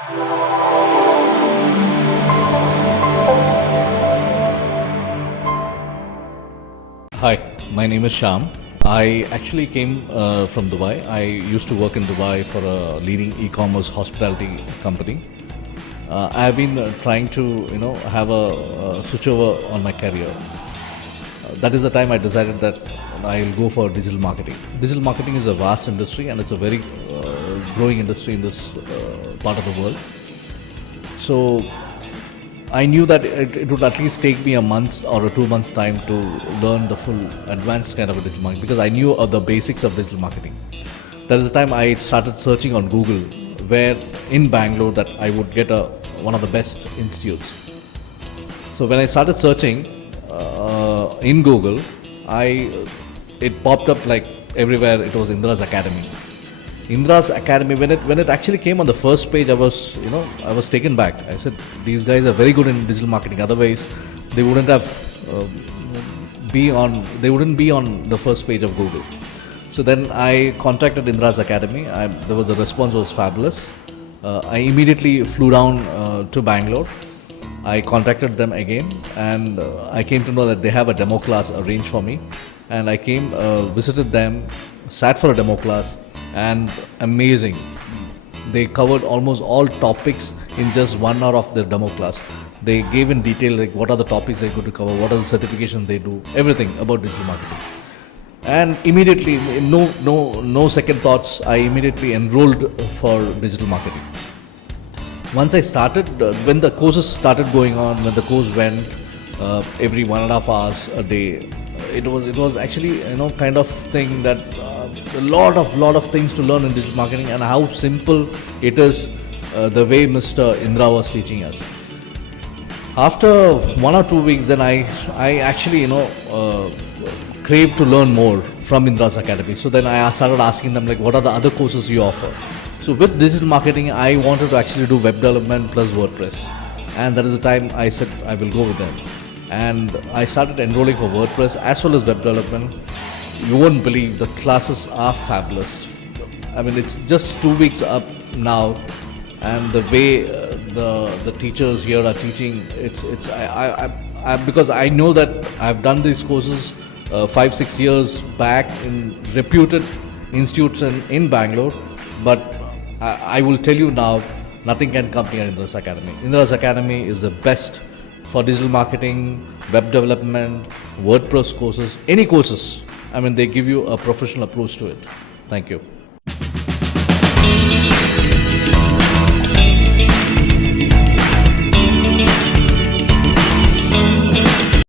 Hi, my name is Sham. I actually came from Dubai. I used to work in Dubai for a leading e-commerce hospitality company. I've been trying to, have a switchover on my career. That is the time I decided that I'll go for digital marketing. Digital marketing is a vast industry and it's a very growing industry in this part of the world. So I knew that it would at least take me a month or a 2 months time to learn the full advanced kind of a digital marketing because I knew of the basics of digital marketing. That is the time I started searching on Google where in Bangalore that I would get one of the best institutes. So when I started searching in Google, it popped up like everywhere. It was Indra's Academy. Indra's Academy. When it actually came on the first page, I was taken back. I said, these guys are very good in digital marketing. Otherwise, they wouldn't have They wouldn't be on the first page of Google. So then I contacted Indra's Academy. The response was fabulous. I immediately flew down to Bangalore. I contacted them again, and I came to know that they have a demo class arranged for me. And I came, visited them, sat for a demo class, and amazing. They covered almost all topics in just 1 hour of their demo class. They gave in detail like what are the topics they're going to cover, what are the certifications they do, everything about digital marketing. And immediately, no second thoughts, I immediately enrolled for digital marketing. Once I started, when the courses started going on, when the course went every 1.5 hours a day, it was actually kind of thing that a lot of things to learn in digital marketing and how simple it is the way Mr. Indra was teaching us. After 1 or 2 weeks, then I actually craved to learn more from Indra's Academy. So then I started asking them like, what are the other courses you offer? So with digital marketing, I wanted to actually do web development plus WordPress, and that is the time I said I will go with them. And I started enrolling for WordPress as well as web development. You won't believe the classes are fabulous. I mean, it's just 2 weeks up now, and the way the teachers here are teaching, because I know that I've done these courses 5-6 years back in reputed institutes in Bangalore, but I will tell you now, nothing can come near Indra's Academy. Indra's Academy is the best for digital marketing, web development, WordPress courses, any courses. I mean, they give you a professional approach to it. Thank you.